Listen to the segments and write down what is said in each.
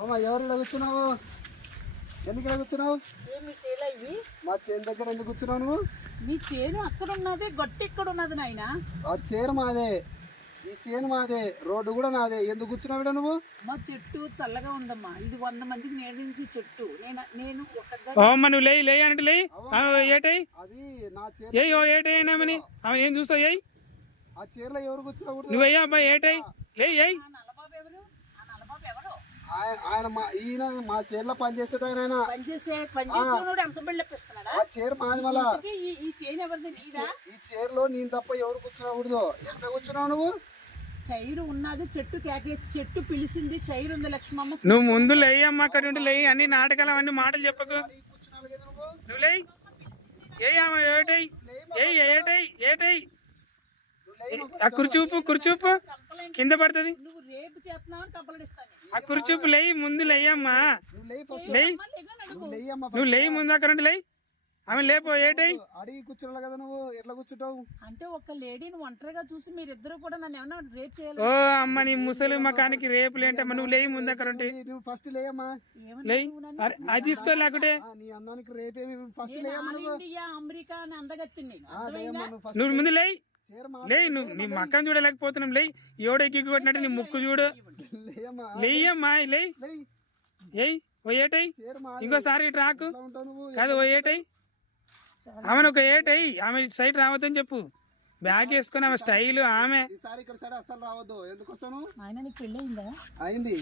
అమ్మా ఎవరు ఇలా కూర్చున్నావు? ఎందుకు ఇలా కూర్చున్నావు? ఏమి చేయలేవి మా చేను దగ్గర ఎందుకు కూర్చున్నావు నువ్వు? నీ చేను అక్కడ ఉన్నది, గట్టి ఇక్కడ ఉన్నది నాయన. ఆ చేను మాదే, ఈ చేను మాదే, రోడ్డు కూడా నాదే. ఎందుకు కూర్చున్నావు నువ్వు? మా చెట్టు చల్లగా ఉందమ్మా. ఇది 100 మందికి నేడించి చెట్టు. నేను నువ్వు లేయి లేయి అంటే లేయి ఏటై అది నా చేను. ఏ ఓ ఏటై అయినామని ఆమె ఏం చూస్తావు ఏయ్ ఆ చీరలో ఎవరు కూర్చున్నావు? నువ్వయ్యా అబ్బాయి ఏటై లేయి ఏయ్ నల్లబాబు ఎవరు? ఆ నల్లబాబు ఎవరు? ఆయన ఈయన మా చీరలో పనిచేసేది ఆయన. పనిచేసేవాడు ఎంత బిళ్ళపిస్తున్నాడా? ఆ చీర మాది. మళ్ళా ఈ చేను ఎవరిది? నీదా? ఈ చీరలో నేను తప్ప ఎవరు కూర్చున్నాకూడదు. ఎంత కూర్చున్నావు నువ్వు? చైరు ఉన్నది, చెట్టు చెట్టు పిలిచింది, చైరు ఉంది లక్ష్మమ్మ. నువ్వు ముందు లేయి అమ్మ, అక్కడ ఉండి లేయి. అన్ని నాటకాలు అవన్నీ మాటలు చెప్పకు. కూర్చున్నావు కదా నువ్వు. నువ్వు లేయి ఏయ్ అమ్మ ఏటై ఏయ్ ఏటై ఏటై ఆ కుర్చూపు కింద పడుతుంది. నువ్వు రేపు చేస్తున్నావు అని కంపలడిస్తాను. ఆ కుర్చూపు లేయి, ముందు లేయమ్మా లేయి. నువ్వు లేయి ముందు, అక్కడ ఉండి లేయి. ఆమె లేపో ఏటై అడిగి కూర్చున్నావు కదా నువ్వు. ఎట్లా కూర్చుంటావు? అంటే ఒక లేడీని ఒంటరిగా చూసి మీరిద్దరు కూడా నన్ను ఏమన్నా రేపు చేయాలి? ఓ అమ్మ నీ ముసలి మకానికి రేపులు ఏంటమ్మా. నువ్వు లేయి ముందు, అక్కడ ఉంటే నువ్వు ఫస్ట్ లేయమ్మా. లేయి. అది తీసుకో లేకుంటే నీ అన్నానికి రేపేమి. ఫస్ట్ లేయమ్మా నువ్వు. ఇండియా అమెరికా అని అందగత్తింది. నువ్వు ముందు లేయి లేయి. నువ్వు నీ మక్కను చూడలేకపోతున్నాం. లేయి. ఎవడో ఎక్కి కొట్టినట్టు నీ ముక్కు చూడు. లేయమ్మా లేయి ఏయ్ ఓ ఏటై. ఇంకోసారి ఇటు రాకు కాదు. ఓ ఏటై ఆమెను ఒక ఏటై. ఆమె ఇటు సైడ్ రావద్దని చెప్పు. బ్యాగ్ వేసుకుని ఆమె స్టైల్ ఆమె. ఈసారి ఇక్కడ సైడ్ అస్సలు రావద్దు. ఎందుకు వస్తాను? ఆయన నీకు పెళ్ళి అయిందా? అయింది.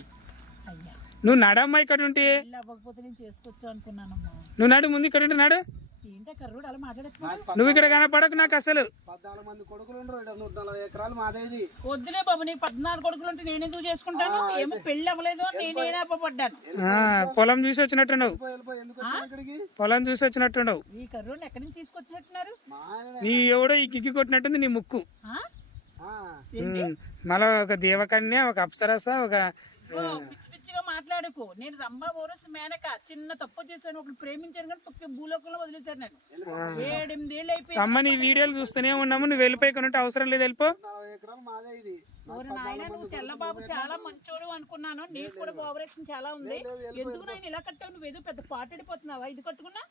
అయ్యా నువ్వు నడమ్మా ఇక్కడ ఉంటే. పెళ్ళి అవ్వకపోతే నేను చేసుకొచ్చు అనుకున్నానమ్మా. నువ్వు నడు ముందు, ఇక్కడ ఉంటే నడు. ఏంటో కర్రోడు అలా మాట్లాడుతున్నా. నువ్వు ఇక్కడ కనపడకు నాకు అసలు. 14 మంది కొడుకులు ఉండరు. 140 ఎకరాలు మాదేది. వద్దులే బాబు, నీకు 14 కొడుకులు ఉంటే నేను ఎందుకు చేసుకుంటాను? ఏమో పెళ్లి అవ్వలేదు అని నేనే అప్పపడ్డాను. పొలం చూసి వచ్చినట్టున్నావు. ఎందుకు వచ్చావు ఇక్కడికి? పొలం చూసి వచ్చినట్టున్నావు. ఈ కర్రోడిని ఎక్కడి నుంచి తీసుకొచ్చినట్టున్నారు? నీ ఎవడో ఈ కిక్కి కొట్టినట్టుంది నీ ముక్కు. మళ్ళా ఒక దేవకన్య, ఒక అప్సరస, ఒక పిచ్చి పిచ్చిగా మాట్లాడుకో. నేను రంభా ఓరస్ మేనక చిన్న తప్పు చేశాను. ఒకటి ప్రేమించాను కానీ భూలోకంలో వదిలేశారు. నేను 7-8 ఏళ్ళు అయిపోయింది. అమ్మ నీ వీడియోలు చూస్తూనే ఉన్నాము. నువ్వు వెళ్ళిపోయి అవసరం లేదు, వెళ్ళిపో. 40 ఎకరాలు మాదే ఇది. నాయన నువ్వు తెల్లబాబు చాలా మంచోడు అనుకున్నాను. నీకు కూడా ఓవరాక్షన్ చాలా ఉంది. ఎందుకు నేను ఇలా కట్టావు? నువ్వు ఏదో పెద్ద పాటడిపోతున్నావా? ఇది కట్టుకున్నా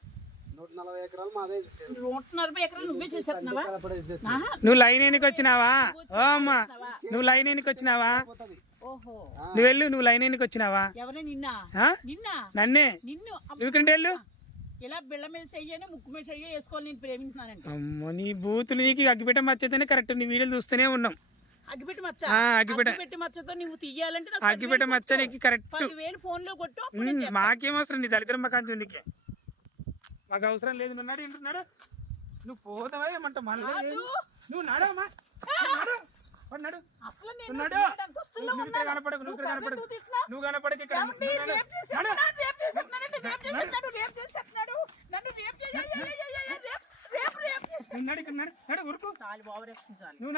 140 ఎకరాలు మాదే. 140 ఎకరాలు నువ్వే చేసేస్తున్నావా? నువ్వు లైన్ ఎన్నికి వచ్చినావా? ఓ అమ్మ నువ్వు లైన్ ఎన్నికి వచ్చినావా? ఓహో నువ్వు వెళ్ళు. నువ్వు లైన్ ఎన్నికి వచ్చినావా? ఎవరే నన్నే. నిన్ను నువ్వు ఇక్కడ వెళ్ళు. ఇలా బిళ్ళ మీద చెయ్యని ముక్కు మీద చెయ్యి వేసుకోవాలి. నేను ప్రేమించున్నానంటే అమ్మో నీ బూతులు. నీకు అగ్గిపెట్ట మచ్చతేనే కరెక్ట్. నీ వీడియోలు చూస్తూనే ఉన్నాం. అగ్గిపెట్టి మచ్చ, అగ్గిపెట్టి మచ్చతో నువ్వు తీయాలంటే అగ్గిపెట్ట మచ్చ నీకు కరెక్ట్. 10,000 ఫోన్ లో కొట్టు. మాకేం అవసరం నీ దళిద్రం మాకు నీకే. మాకు అవసరం లేదు. నువ్వు నడు ఇంటున్నాడు. నువ్వు పోతావా ఏమంటావు? మళ్ళీ నువ్వు నడమ్మా నడు. అసలు కనపడకు. నువ్వు కనపడకు ఇక్కడ. నడు ఇక్కడ నడు. ఉరుకు. చాలు ఓవర్ యాక్షన్ చాలు. నువ్వు